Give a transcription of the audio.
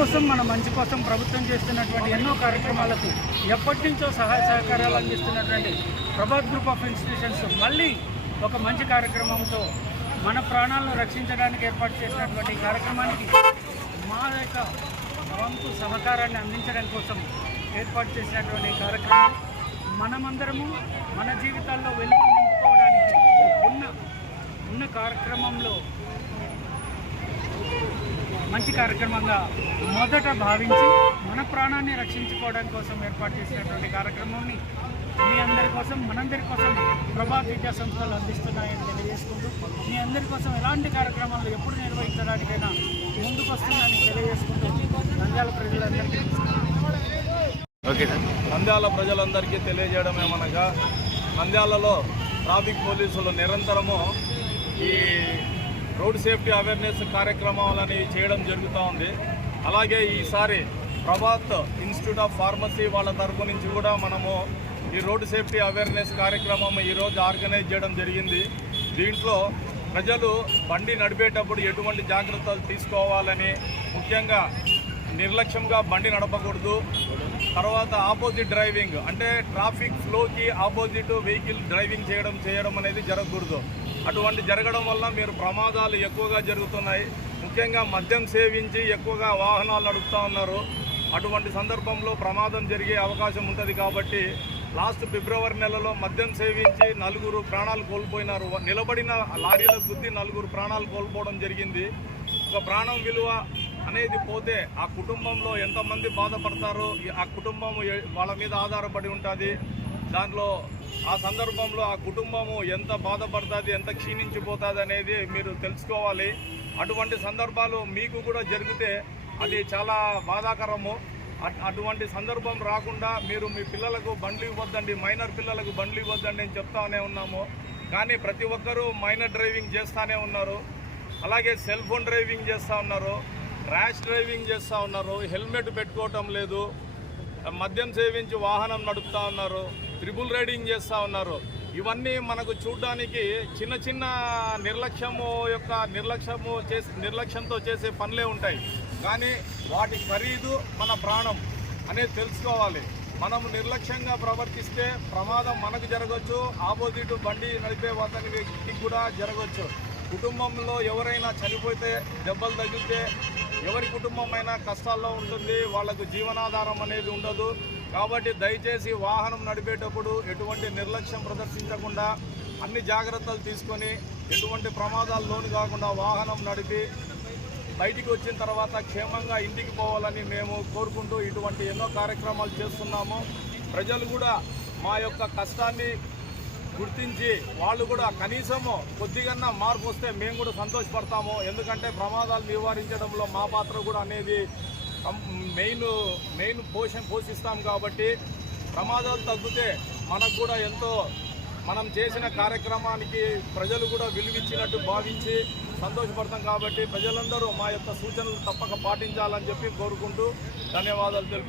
కోసం మన మంచి కోసం ప్రభుత్వం చేస్తున్నటువంటి ఎన్నో కార్యక్రమాలకు ఎప్పటి నుంచో సహాయ సహకారాలు అందిస్తున్నటువంటి ప్రభాత్ గ్రూప్ ఆఫ్ ఇన్స్టిట్యూషన్స్ మళ్ళీ ఒక మంచి కార్యక్రమంతో మన ప్రాణాలను రక్షించడానికి ఏర్పాటు చేసినటువంటి కార్యక్రమానికి మా యొక్క వంతు సహకారాన్ని అందించడం కోసం ఏర్పాటు చేసినటువంటి కార్యక్రమం మనమందరము మన జీవితాల్లో వెలుగు నింపుకోవడానికి ఉన్న కార్యక్రమంలో మంచి కార్యక్రమంగా మొదట భావించి మన ప్రాణాన్ని రక్షించుకోవడం కోసం ఏర్పాటు చేసినటువంటి కార్యక్రమాన్ని మీ అందరి కోసం మనందరి కోసం ప్రభాత్ విద్యా సంస్థలు అందిస్తున్నాయని తెలియజేసుకుంటూ మీ అందరి కోసం ఎలాంటి కార్యక్రమాలు ఎప్పుడు నిర్వహించడానికైనా ముందుకు వస్తుందని తెలియజేసుకుంటూ నంద్యాల ప్రజలందరికీ నంద్యాల ప్రజలందరికీ తెలియజేయడం ఏమనగా నంద్యాలలో ట్రాఫిక్ పోలీసులు నిరంతరము ఈ రోడ్ సేఫ్టీ అవేర్నెస్ కార్యక్రమాలని చేయడం జరుగుతూ ఉంది. అలాగే ఈసారి ప్రభాత్ ఇన్స్టిట్యూట్ ఆఫ్ ఫార్మసీ వాళ్ళ తరపు నుంచి కూడా మనము ఈ రోడ్ సేఫ్టీ అవేర్నెస్ కార్యక్రమం ఈరోజు ఆర్గనైజ్ చేయడం జరిగింది. దీంట్లో ప్రజలు బండి నడిపేటప్పుడు ఎటువంటి జాగ్రత్తలు తీసుకోవాలని, ముఖ్యంగా నిర్లక్ష్యంగా బండి నడపకూడదు, తర్వాత ఆపోజిట్ డ్రైవింగ్ అంటే ట్రాఫిక్ ఫ్లోకి ఆపోజిట్ వెహికల్ డ్రైవింగ్ చేయడం అనేది జరగకూడదు. అటువంటి జరగడం వల్ల మీరు ప్రమాదాలు ఎక్కువగా జరుగుతున్నాయి. ముఖ్యంగా మద్యం సేవించి ఎక్కువగా వాహనాలు నడుపుతూ ఉన్నారు. అటువంటి సందర్భంలో ప్రమాదం జరిగే అవకాశం ఉంటుంది. కాబట్టి లాస్ట్ ఫిబ్రవరి నెలలో మద్యం సేవించి 4 ప్రాణాలు కోల్పోయినారు. నిలబడిన లారీలకు గుద్ది 4 ప్రాణాలు కోల్పోవడం జరిగింది. ఒక ప్రాణం విలువ అనేది పోతే ఆ కుటుంబంలో ఎంతమంది బాధపడతారో ఆ కుటుంబం వాళ్ళ మీద ఆధారపడి ఉంటుంది. దాంట్లో ఆ సందర్భంలో ఆ కుటుంబము ఎంత బాధపడుతుంది, ఎంత క్షీణించిపోతుంది అనేది మీరు తెలుసుకోవాలి. అటువంటి సందర్భాలు మీకు కూడా జరిగితే అది చాలా బాధాకరము. అటువంటి సందర్భం రాకుండా మీరు మీ పిల్లలకు బండ్లు ఇవ్వద్దండి, మైనర్ పిల్లలకు బండ్లు ఇవ్వద్దండి అని చెప్తానే ఉన్నాము. కానీ ప్రతి ఒక్కరూ మైనర్ డ్రైవింగ్ చేస్తూనే ఉన్నారు. అలాగే సెల్ ఫోన్ డ్రైవింగ్ చేస్తూ ఉన్నారు, ర్యాష్ డ్రైవింగ్ చేస్తూ ఉన్నారు, హెల్మెట్ పెట్టుకోవటం లేదు, మద్యం సేవించి వాహనం నడుపుతూ ఉన్నారు, ట్రిపుల్ రైడింగ్ చేస్తూ ఉన్నారు. ఇవన్నీ మనకు చూడడానికి చిన్న చిన్న నిర్లక్ష్యంతో చేసే పనులే ఉంటాయి. కానీ వాటి ఖరీదు మన ప్రాణం అనేది తెలుసుకోవాలి. మనం నిర్లక్ష్యంగా ప్రవర్తిస్తే ప్రమాదం మనకు జరగవచ్చు, ఆపోజిట్ బండి నడిపే అతనికి కూడా జరగవచ్చు. కుటుంబంలో ఎవరైనా చనిపోతే, దెబ్బలు తగిలితే ఎవరి కుటుంబం అయినా కష్టాల్లో ఉంటుంది, వాళ్లకు జీవనాధారం అనేది ఉండదు. కాబట్టి దయచేసి వాహనం నడిపేటప్పుడు ఎటువంటి నిర్లక్ష్యం ప్రదర్శించకుండా అన్ని జాగ్రత్తలు తీసుకొని ఎటువంటి ప్రమాదాలు లోను కాకుండా వాహనం నడిపి బయటికి వచ్చిన తర్వాత క్షేమంగా ఇంటికి పోవాలని మేము కోరుకుంటూ ఇటువంటి ఎన్నో కార్యక్రమాలు చేస్తున్నాము. ప్రజలు కూడా మా యొక్క కష్టాన్ని గుర్తించి వాళ్ళు కూడా కనీసము కొద్దిగా మార్పు వస్తే మేము కూడా సంతోషపడతాము. ఎందుకంటే ప్రమాదాలు నివారించడంలో మా పాత్ర కూడా అనేది మెయిన్ పోషిస్తాం. కాబట్టి ప్రమాదాలు తగ్గితే మనకు కూడా ఎంతో మనం చేసిన కార్యక్రమానికి ప్రజలు కూడా విలువిచ్చినట్టు భావించి సంతోషపడతాం. కాబట్టి ప్రజలందరూ మా యొక్క సూచనలు తప్పక పాటించాలని చెప్పి కోరుకుంటూ ధన్యవాదాలు తెలుపు.